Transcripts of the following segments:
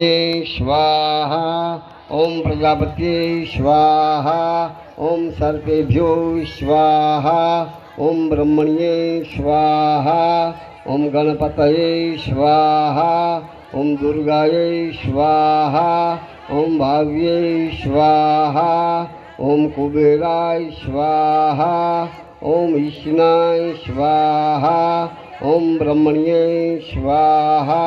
स्वाहा ओम प्रजापते स्वाहा ओम सर्पेभ्यो स्वाहा ओम ब्रह्मण्ये स्वाहा ओम गणपतये स्वाहा ओम दुर्गाये स्वाहा ओम भाव्ये स्वाहा ओम कुबेराय स्वाहा ओम ईशनाय स्वाहा ओम ब्रह्मण्ये स्वाहा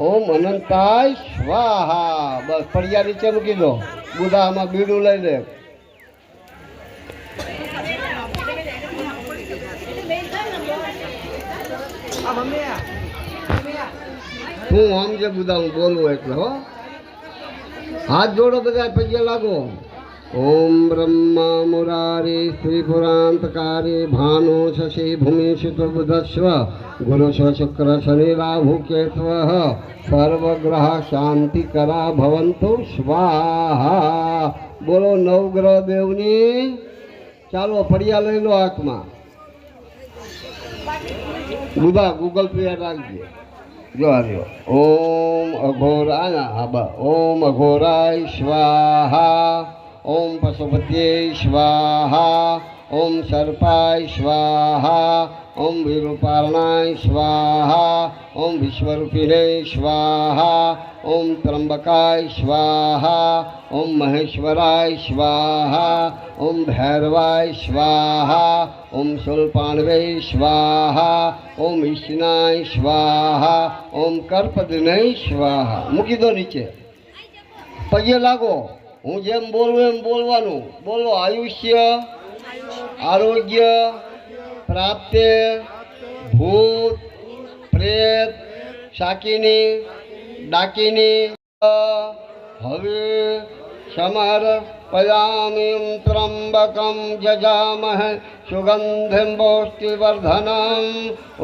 ओम अनंताय स्वाहा। बस पड़िया नीचे मूकी दो। बुधा में बीड़ू लई ले। तू हम जे बुधा हूँ बोलू એટલે હો। हाथ जोड़ो બધા પગે લાગો। ओम ब्रह्मा मुरारी श्रीपुरांतकारी भानु शशि भूमि शुत बुधस्व गुरु शुक्र शनि राहु केतव सर्वग्रह शांति करा भवंतु स्वाहा। बोलो नवग्रह देवनी। चालो फड़िया लई लो हाथ में। बुधा गूगल पे राखजे जो आ रही ओम अघोराय ओम अघोराय स्वाहा ओम पशुपते स्वाहा ओम सर्पाय स्वाहा ओम विरूपारणाय स्वाहा ओम विश्वरूपिणे स्वाहा ओम त्र्यंबकाय स्वाहा ओम महेश्वराय स्वाहा ओम भैरवाय स्वाहा ओम शूलपाणवे स्वाहा ओम ईशनाय स्वाहा ओम कर्पदिने स्वाहा। मूकी दो नीचे पगे लागो। हूँ जेम बोलूँ एम बोलवानू। बोलो आयुष्य आरोग्य प्राप्ति भूत प्रेत शाकिनी डाकिनी हवे समर पयामि त्र्यंबकं जजामहे सुगंधिं पौष्टिवर्धनम्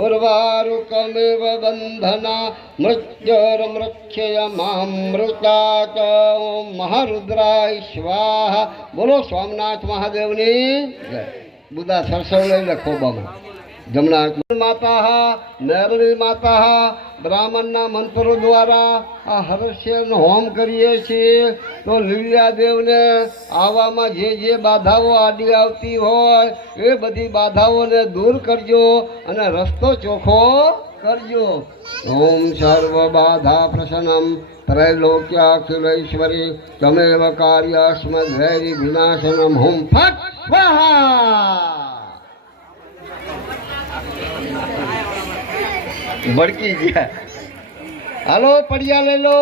उर्वारुकमिव बंधना मृत्युर्मृक्षयमामृतात् ओम महारुद्राय स्वाहा। बोलो सोमनाथ महादेवनी जय। बुधा सरसव लई लखो बामा जमना माता नैरणी माता ब्राह्मणना मंत्रों द्वारा आ हर्षेन होम करीए छीए तो लीलादेव ने आवामां जे बाधाओ आडी आवती होय ए बधी बाधाओं ने दूर करजो अने रस्तो चोखो करजो। ओम सर्व बाधा प्रशनम त्रैलोक्याखिलेश्वरी तमेव कार्यास्मद्वैरी विनाशनम हुम फट स्वाहा। भड़की गया। हालो पड़िया ले लो।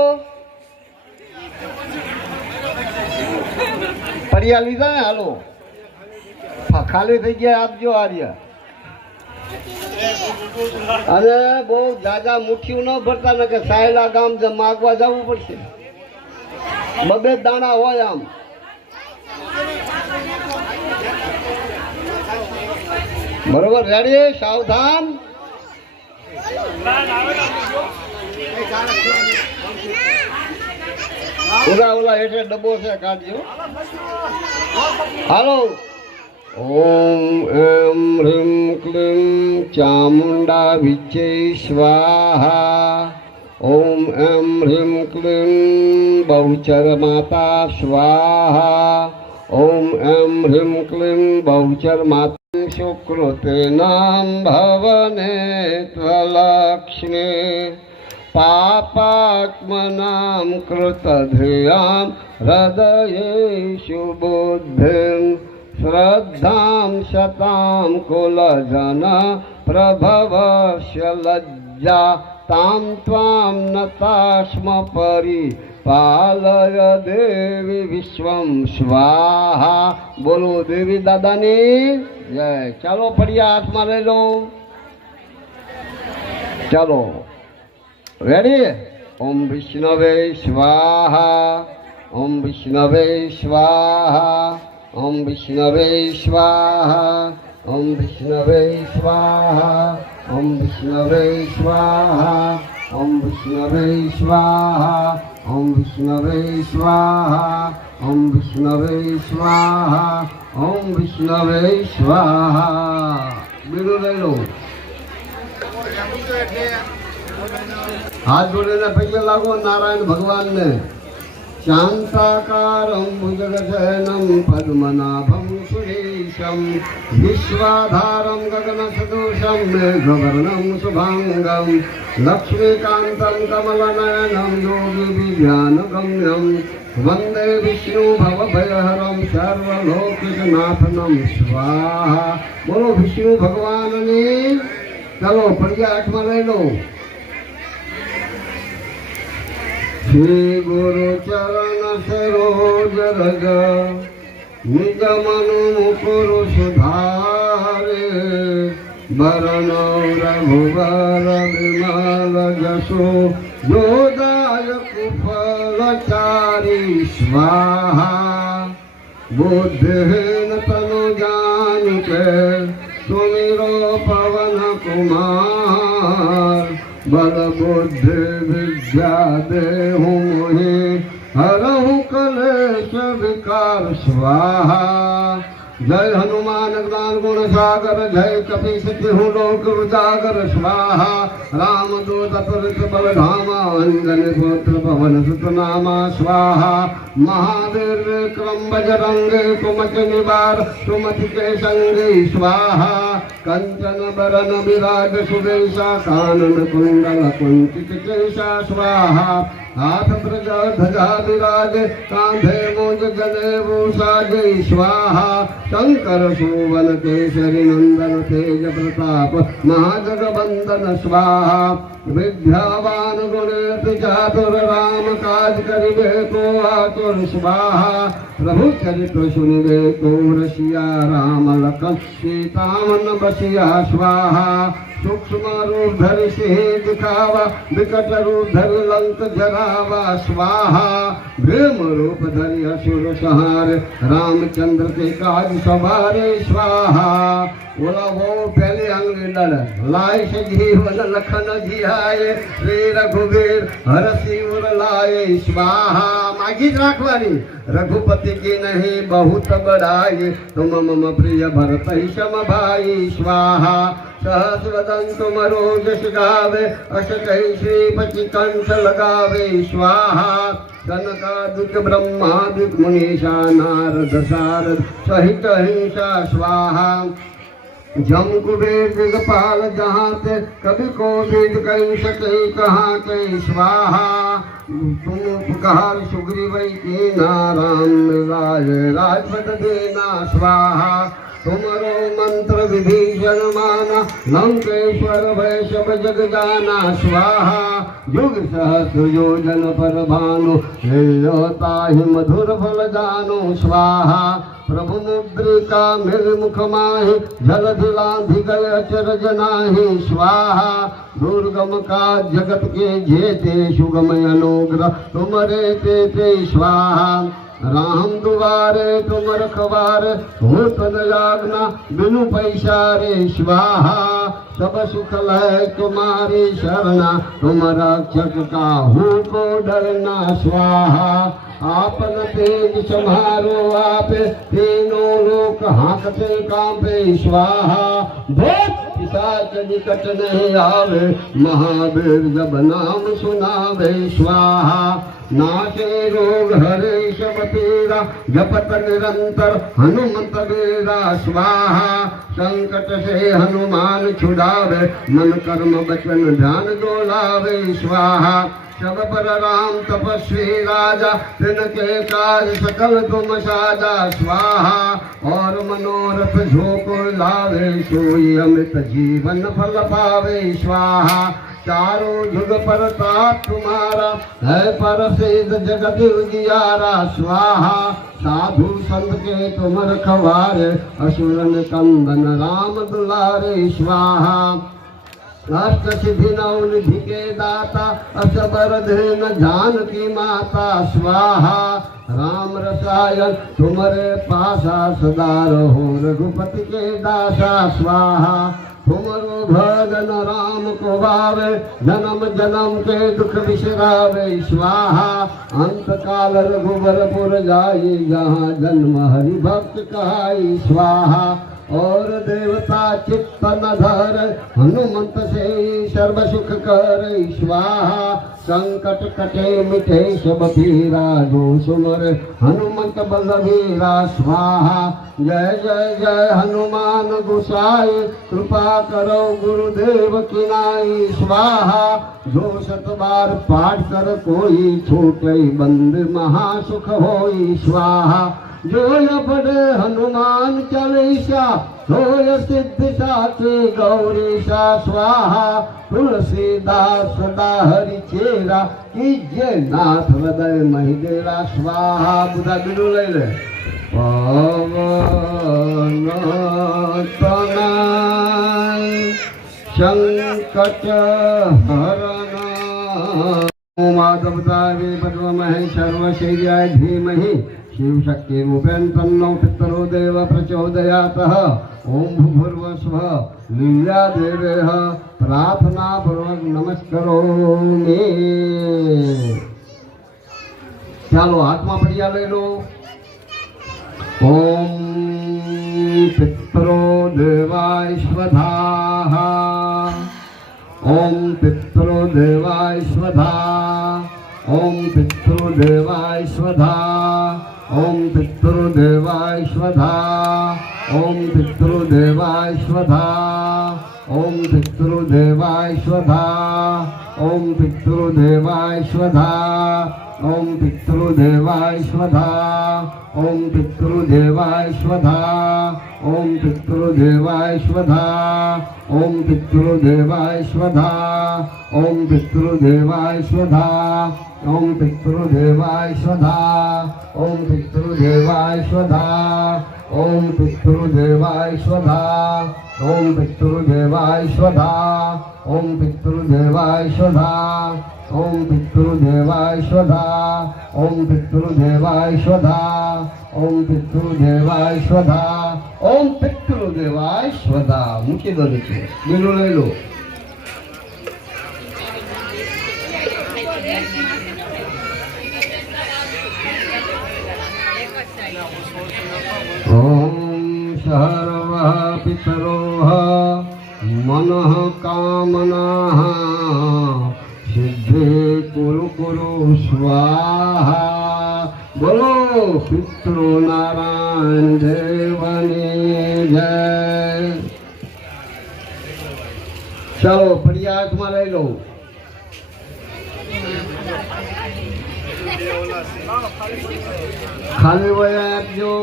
पड़िया लीधा है। हालो खाली थी गया आप जो आ रहा। अरे बहुत ज्यादा मुठ्ठी न भरता न के सायला गाम से मागवा जावू पड़શે। बबे दाना होय आम। बरोबर रेडी सावधान। ओला हेठे डब्बो से काढજો। हालो ओम एम ह्रीं क्लीं चामुंडा विचे स्वाहा ओम एम ह्रीं क्लीं बहुचर माता स्वाहा ओम एम ह्रीं क्लीं बहुचर माता सुकृते नाम भवने त्वलक्ष्मी पापात्मनां कृतधियां हृदयेषु बुद्धिं श्रद्धां शतां कुलजन प्रभवस्य लज्जा तां त्वां नतास्म परिपालय देवी विश्वं स्वाहा। बोलो देवी दादानी जय। चलो फड़िया हाथ में ले लो। चलो रेडी। ओम विष्णवे स्वाहा ओम विष्णवे स्वाहा ओम विष्णवे स्वाहा ओम विष्णवे स्वाहा ओम विष्णवे स्वाहा ओम विष्णवे स्वाहा ओम विष्णवे स्वाहा ओम विष्णवे स्वाहा ओम विष्णवे स्वाहा। बीड़ू ले लो। हाथ जोड़े पहले लागो नारायण भगवान ने। शांताकारं भुजगशयनं पद्मनाभं सुरेशं विश्वाधारं गगनसदृशं मेघवर्णं शुभांगं लक्ष्मीकान्तं कमलनयनं योगिविज्ञानगम्यं वन्दे विष्णु भवभयहरं सर्वलोकनाथनं स्वाहा। बोलो विष्णु भगवान ने। चलो पढ़िए आठमा ले लो। श्री गुरु चरण सरोज रज निज मनु मुकुर सुधारे बरनौ रघुवर विमल जसो जोदायक फलचारी स्वाहा। बुद्धिहीन तनु जानिके सुमिरो पवन कुमार बल बुद्धि विद्या देहु मोहि हरहु कलेश विकार स्वाहा। जय हनुमान ज्ञान गुण सागर जय कपीस तिहु लोक उजागर स्वाहा। राम दूत तुरत बल धामा अंजन पुत्र पवन सुत नामा स्वाहा। महावीर विक्रम बजरंगे कुमति निवार सुमति के संगे स्वाहा। कंचन बरन विराज सुवेशा कानन कुंडल कुंचित केशा स्वाहा। हाथ ब्रज ध्वजा विराज कांधे मोज जनेऊ साजे स्वाहा। शंकर सुवन केसरी नंदन तेज प्रताप महाजगवंदन स्वाहा। विद्यावान गुणेति चातुर राम काज करिबे को आतुर स्वाहा। प्रभु चरित्र सुनिबे को रसिया राम लखन सीता मन बसिया स्वाहा। सूक्ष्म रूप धरि सिंह दिखावा विकट रूप धरि लंक जरावा स्वाहा। भीम रूप धरि असुर संहार रामचंद्र के काज सवारे स्वाहा। बोला वो पहले अंग डर लाय से जीवन लखन जियाए श्री रघुवीर हरषि उर लाए स्वाहा। मागी राखवानी रघुपति की नहीं बहुत बड़ाई तुम मम प्रिय भरत सम भाई स्वाहा। सहस वदन तुम रोज गावे अस कही श्रीपति कंठ लगावे स्वाहा। सनकादिक ब्रह्मादिक मुनीषा नारद सारद सहित हिंसा स्वाहा। जम कुबेर दिगपाल जहाँ ते कभी को भेद कहीं सके कहाँ के स्वाहा। तुम उपकार सुग्रीव की नारायण राज राजपद देना स्वाहा। तुमरो मंत्र विभीषण माना लंकेश्वर भय सब जग जाना स्वाहा। युग सहस्र योजन पर भानु हेयताहि मधुर फल जानो स्वाहा। प्रभु मुद्रिका मिल मुख माहि जलधि लांघि गय अचरज नाहि स्वाहा। दुर्गम का जगत के जेते सुगम अनुग्रह तुमरे ते स्वाहा। राम दुआरे तुम रखवारे हो तन आज्ञा बिनु पैसारे स्वाहा। सब सुख लय तुम्हारी शरणा तुम रक्षक काहू को डरना स्वाहा। आपन तेज संहारो आप तीनों लोक हाँकते कांपे स्वाहा। भूत पिशाच निकट नहीं आवे महावीर जब नाम सुनावे स्वाहा। नाशे रोग हरे सब पीरा जपत निरंतर हनुमत वीरा स्वाहा। संकट से हनुमान छुड़ावे मन कर्म बचन ध्यान डोलावे स्वाहा। सब पर राम तपस्वी राजा तिनके काज सकल तुम साजा स्वाहा। और मनोरथ झोंको लावे सोई अमृत जीवन फल पावे स्वाहा। चारों जुग पर ताप तुम्हारा है प्रसिद्ध जगत उजियारा स्वाहा। साधु संत के तुम रखवारे असुरन कंदन राम दुलारे स्वाहा। अष्ट सिद्धि नौ निधि के दाता असबर धेन जानकी माता स्वाहा। राम रसायन तुम्हारे पासा सदा रहो रघुपति के दासा स्वाहा। तुमरो भजन राम को भावे जन्म जन्म के दुख बिसरावे स्वाहा। अंत काल रघुबर पुर जाई जहाँ जन्म हरि भक्त कहाई स्वाहा। और देवता चित्त न धर हनुमंत से सर्व सुख कर स्वाहा संकट कटे मिटे सब पीरा जो सुमर हनुमंत बलवीरा स्वाहा जय जय जय हनुमान गोसाई कृपा करो गुरुदेव की नाई स्वाहा जो सतबार पाठ कर कोई छूटे बंद महासुख होई स्वाहा जोय पढ़े हनुमान चालीसा होय सिद्ध साथी गौरीशा स्वाहा तुलसीदास सदा हरि चेरा कीजय नाथ हृदय महिदेरा स्वाहा बुधा बिडू लई ले पवन तनय संकट हरण माधवदावे पद्ममहे सर्वशैर्याय धीमहि शिव शक्ति रूपेण तन्नो पितरो देव प्रचोदयातः ओम भूर्भुवस्सुः लीला देवेह प्रार्थना पूर्वक नमस्करोमि। चालो हाथमा पड़िया लई लो। ओम पितरो देवाय स्वधाः ओम पितरो देवाय स्वधाः ओम पितरो देवाय स्वधाः ओम पितृदेवाय स्वधाः ओम पितृदेवाय स्वधाः ओम पितृदेवाय स्वधाः ओम पितृदेवाय स्वधाः ओम पितृदेवाय स्वधाः ओम पितृदेवाय स्वधाः ओम पितृदेवाय स्वधाः ओम पितृदेवाय स्वधाः ओम पितृदेवाय स्वधाः ओम पितृदेवाय स्वधाः ओम पितृदेवाय स्वधाः ओम पितृदेवाय स्वधाः ओम पितृदेवाय स्वधाः ओम पितृदेवाय स्वधाः ओम पितृदेवाय स्वधाः ओम पितृदेवाय स्वधाः ओम पितृदेवाय स्वधाः ओम पितृदेवाय स्वधाः। મૂકી દો નીચે બીજું લઈ લો। ओम सर्व पितरोः मनः कामनाः सिद्धे कुरु कुरु स्वाहा। बोलो पितृ नारायण देवनी जय। चलो फरियाद में लई लो। खाली वया आपजो।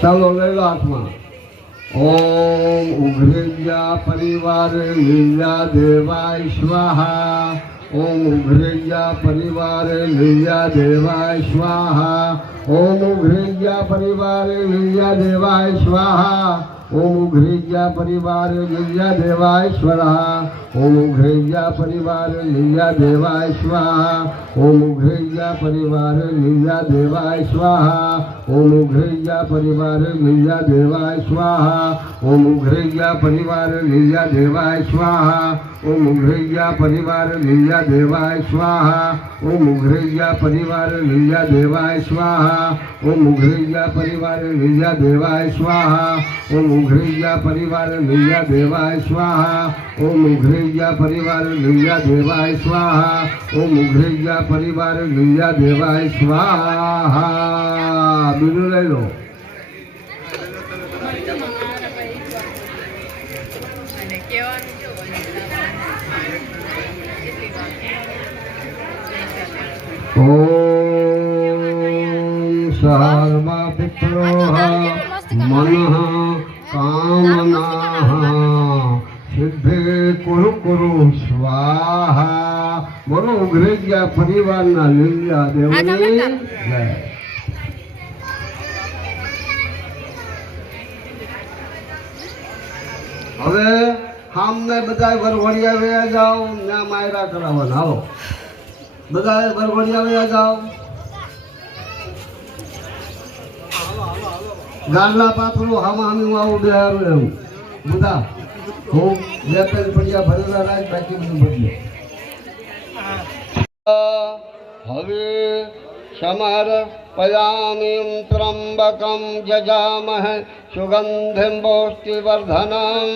चलो ले लो आत्मा। ओम उग्रजा परिवार लीला देवाय स्वाहा। ओम उग्रजा परिवार लीला देवाय स्वाहा। ओम उग्रजा परिवार लीला देवाय स्वाहा। ओम उग्रजा परिवार लीला देवाय स्वाहा। ओम उग्रजा परिवार लीला देवाय स्वाहा। ओम उग्रजा परिवार लीला देवाय स्वाहा। ओम उग्रजा परिवार लीला देवाय स्वाहा। ओम उग्रजा परिवार लीला देवाय स्वाहा। ओम उग्रजा परिवार लीला देवाय स्वाहा। ओम उग्रजा परिवार लीला देवाय स्वाहा। ओम उग्रजा परिवार लीला देवाय स्वाहा। ओम उग्रजा परिवार लीला देवाय स्वाहा। ओम उग्रजा परिवार लीला देवाय स्वाहा। ओम उग्रजा परिवार लीला देवाय स्वाहा। बीजू लई लो। ओम सर्व पितरोः मनः कामनाः सिद्धे कुरु कुरु स्वाहा। बोलो उग्रजा परिवाરના લીલા દેવની જય। હવે સામને બધા વરઘોડિયા વયા જાઓ, ત્યાં માયરા કરાવવાના। આવો બધા વરઘોડિયા વયા જાઓ। ગાંડલા પાથરો હામાં હામી હું આવું બે હારું એવું બધા હું બે ત્રણ પડ્યા ભરેલા રાજ બાકી બધું બદલે હવે સમર પયામિં ત્રંબકમ જજામહ સુગંધિમ પુષ્ટિવર્ધનમ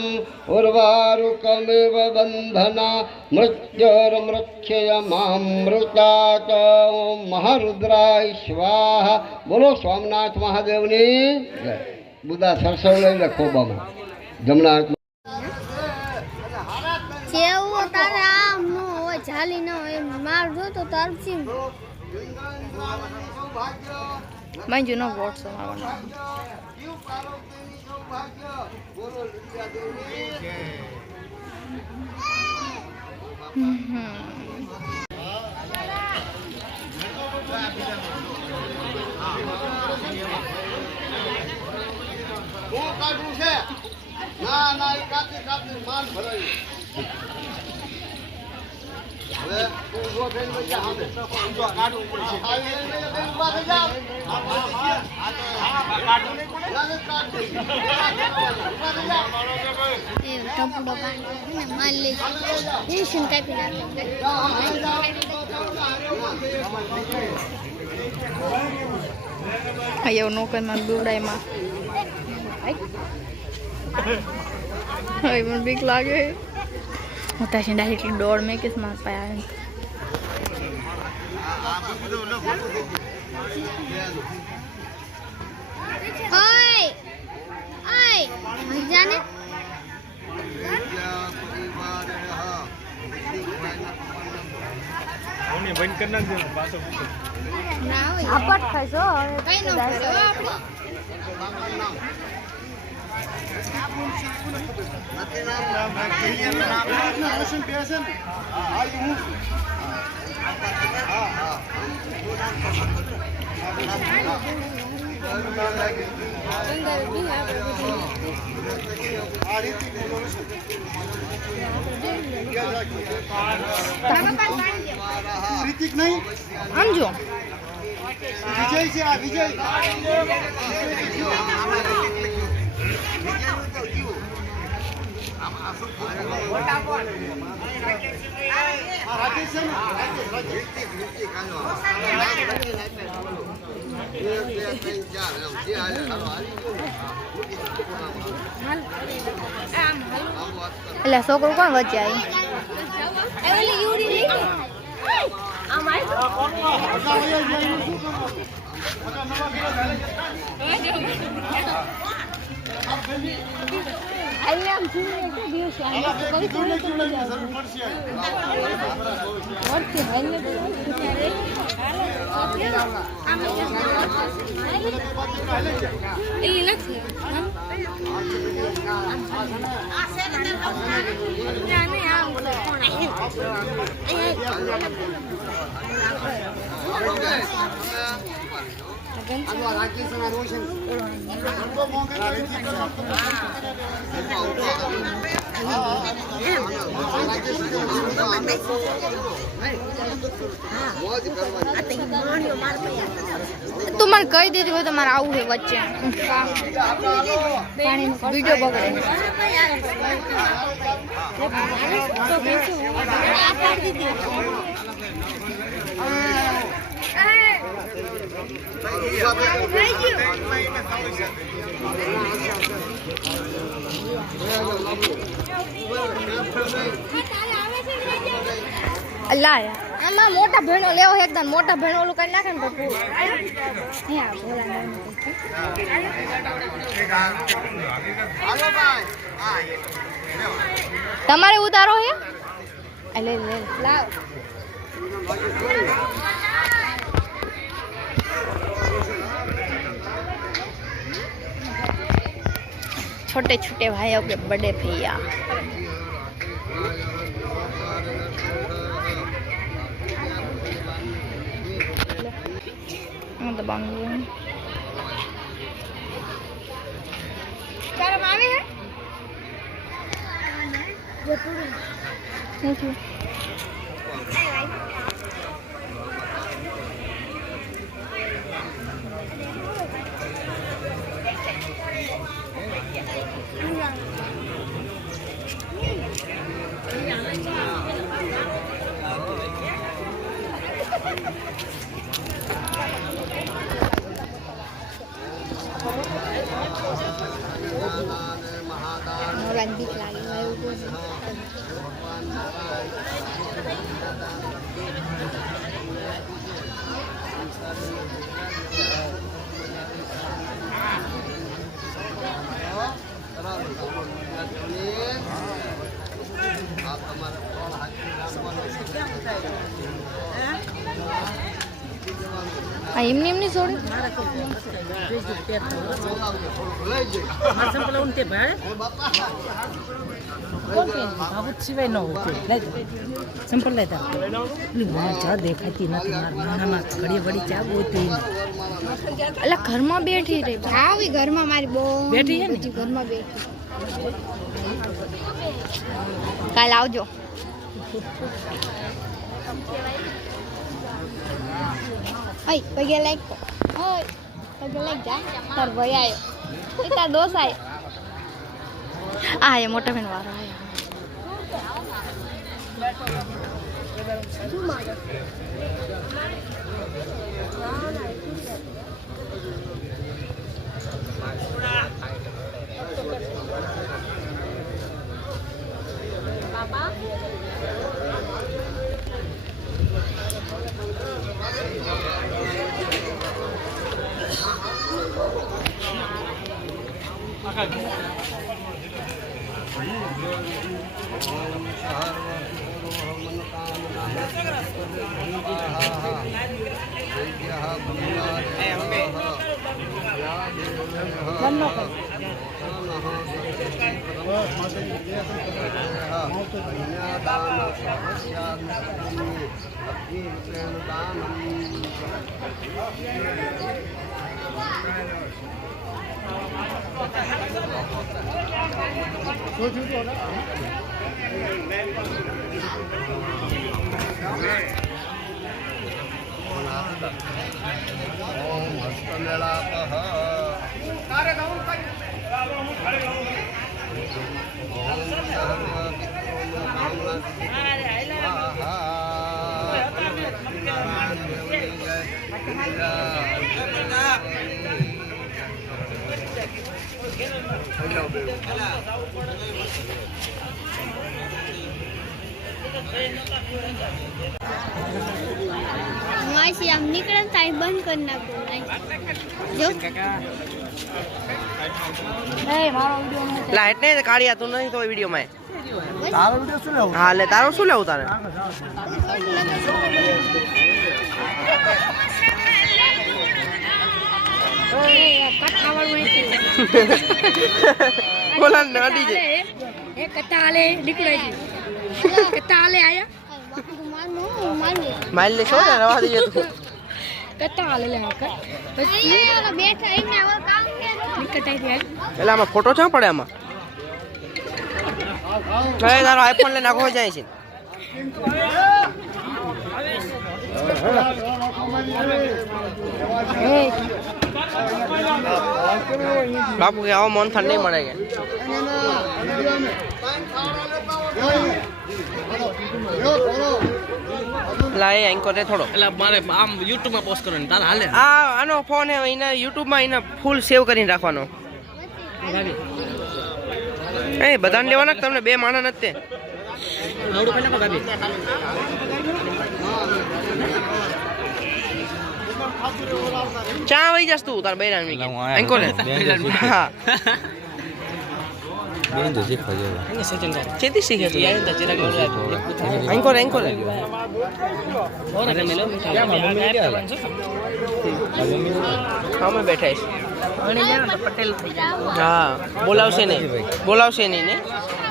ઉર્વારુકમિવ બંધના મૃત્યુર્મૃક્ષયમામૃતાત ઓમ મહારુદ્રાય સ્વાહા. બોલો સોમનાથ મહાદેવની જય. બુધા સરસવ લઈ લે ખોબામાં જમણા જેવો તારે આમ ન હોય જાલી ન હોય માર જો તો તારસી મંજુ નો વોટ્સ આવવાનો ના ના એ કાપી કાપી માન ભરાયું હવે તું જો બેન બજા હામે જો કાઢું પડશે આ બેન ઉભા થઈ જાવ આ કાઢું નહીં પડે ના કાઢ દે ઉભા થઈ જાવ એ ટપડો કાઢી ને માલ લે ટેન્શન કાપી નાખે આયો નો કઈ માં દોડાય માં મને બીક લાગે હું તાશી ડાયરેક્ટલી દોડ મેં કિસ માર પાયા ઓય ઓય જાને ઓને બંધ કરી નાખજો પાછો ના હોય આપટ ખાઈસો કઈ ન કરે આપણે ऋतिक नहीं આમ જો विजय से आ विजय राजेश એટલે છોકરો કોણ વચ્ચે આવી ઓલી યુરી લે આમ આમ જીને કે દિવસ આમ કોઈ થોડું વર્તી હેલ્મે એ નથી આ સેને ના ને આમ કોણ તું મને કહી દીધું હોય તો મારે આવું છે વચ્ચે વિડીયો બગડે અલ્લા આમાં મોટા ભેણો લેવો એકદમ મોટા ભેણો ઓલું કરી નાખે ને તો પૂરું તમારે ઉતારો હે લે લે લાવ छोटे छोटे भाइयों के बड़े भैया गरम आवे है थैंक यू આ એમની એમની છોડે સિવાય ન હોય સિમ્પલ લેતા ચા દેખાતી નથી નાનામાં ઘડી વળી ચા બોતી એટલે ઘરમાં બેઠી રહી આવી ઘરમાં મારી બહુ બેઠી છે ને? ઘરમાં બેઠી કાલ આવજો ઓય પગે લાગ ઓય પગે લાગ જા તાર ભાઈ આયો તાર દોસ્ત આયો આ એ મોટા બેન વાળો આયો અહીંથી આમ નીકળે તો અહીં બંધ કરી નાખો જો લાઈટ ને કાઢી આતું નહીં તો વિડીયો માં તારો વિડિયો શું લેવું? હા લે તારું શું લેવું તારે બોલા ને અડી જાય એ કટા આલે નીકળાઈ કટા આલે આયા માઇલ લે છો ને રવા દઈએ તું કટા આલે લે બેઠા એને હવે કામ કે નીકળાઈ દે એટલે આમાં ફોટો ક્યાં પડે આમાં તારો આઈફોન લઈને નાખો જાય છે બાપુ કે આવો મોનથાન નહીં મળે કે લાય એન્કર રે થોડો એટલે મારે આમ યુટ્યુબ માં પોસ્ટ કરવાની તારે હાલે આ આનો ફોન હે એને યુટ્યુબ માં એને ફૂલ સેવ કરીને રાખવાનો એ બધાને લેવાના કે તમને બે માણસ નથી નવડું પહેલા ભાભી ચા વઈ જાસ તું તાર બૈરાન મી એન્કો લે હા બેન તો શીખવા જેવું એને સચિન કા ચેતી શીખે તું યાર તો ચિરાગ એન્કો લે ઓર મેલો હા મેં બેઠા છે ગણી લે તો પટેલ થઈ જાય હા બોલાવશે નહીં ને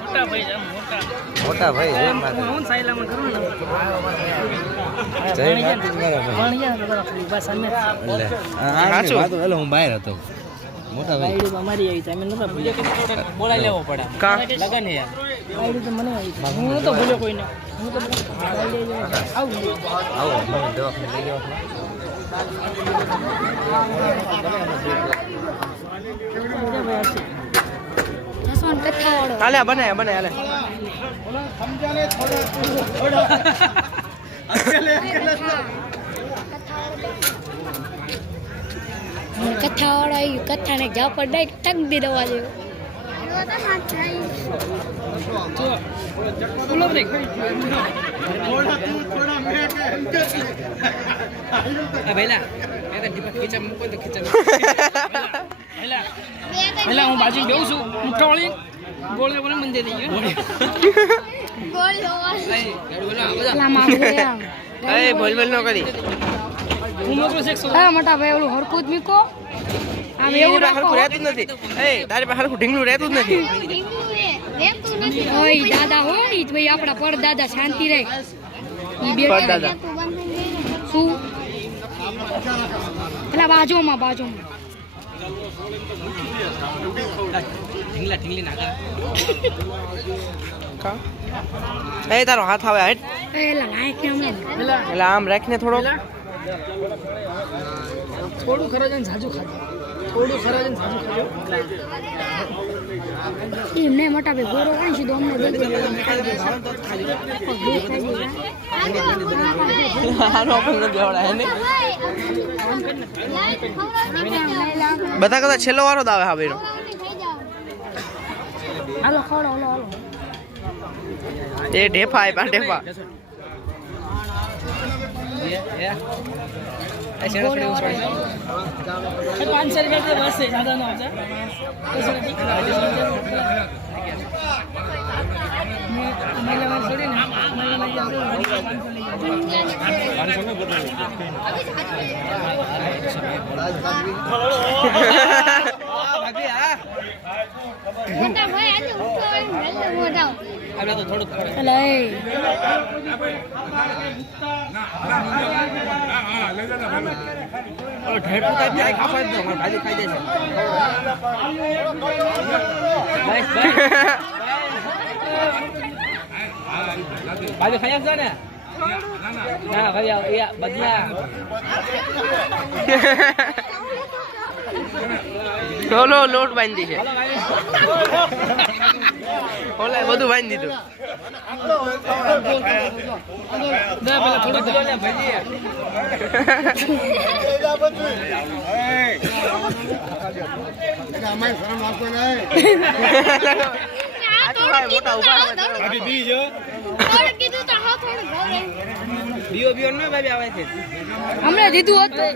મોટા ભાઈ છે મોટા મોટા ભાઈ હે મારે હું સાયલામાં કરું ને જય માતા પણ યાર બસ અમે સાચું એટલે હું બહાર હતો મોટા ભાઈ આઈડી અમારી આવી છે અમે નતા બોલાઈ લેવો પડે કા લગન હે યાર આઈડી તો મને આવી છે હું તો ભૂલ્યો કોઈને હું તો આવું આવો મને દવાખાને લઈ જવા જસવંત કથા વાળો હાલે બને હાલે સમજાને થોડા અકેલે કથા વાળો આવી કથાને જા પર ડાયરેક્ટ ટક દી દવા જેવો બોલો બ્રેક થોડા મેં આ ભઈલા એ તો દીપક ખીચા મૂકો તો ખીચા ભઈલા હું બાજુ બેઉં છું મુઠ્ઠો વળી ગોળે બોલે મંદિર દઈ ગયો ગોળ હોવા એ બોલ ન કરી હા મોટા ભાઈ ઓલું હરકું જ મીકો આમ એવું રાખો રહેતું જ નથી. એ તારી પાસે હરખું ઢીંગલું રહેતું જ નથી. ઓય દાદા હોય ને ઈ ભાઈ આપણા પરદાદા શાંતિ રહે ઈ બે પરદાદા. શું પેલા બાજુમાં એ તારો હાથ આવે હેઠ. એલા લાઈક ને હમણાં એટલે આમ રાખીને થોડો થોડું ખરા જઈને સાજુ ખાજો એમને મોટા ભાઈ ગોરો કાઢી સીધો અમને દઈ દે આનો પણ નથી આવડે ને. બધા કરતા છેલ્લો વારો જ આવે હા ભાઈનો. હાલો ખોડો હાલો એ ઢેફા આપ્યા ઢેફા. મોટા ભાઈ આજે ઉઠો મોટા એલા એ ઢેફું કાંઈ ખાવા જ દો ભાજી ખાઈ જાય ભાઈ ખાઈ આપજો ને ના ભાઈ બદલા ઓલો લોટ બાંધી છે. ઓલા બધું બાંધી દીધું. મોટા ઉભા કીધું તો હા થોડું બીઓ બીઓ ન ભાઈ આવે છે. હમણાં દીધું હતું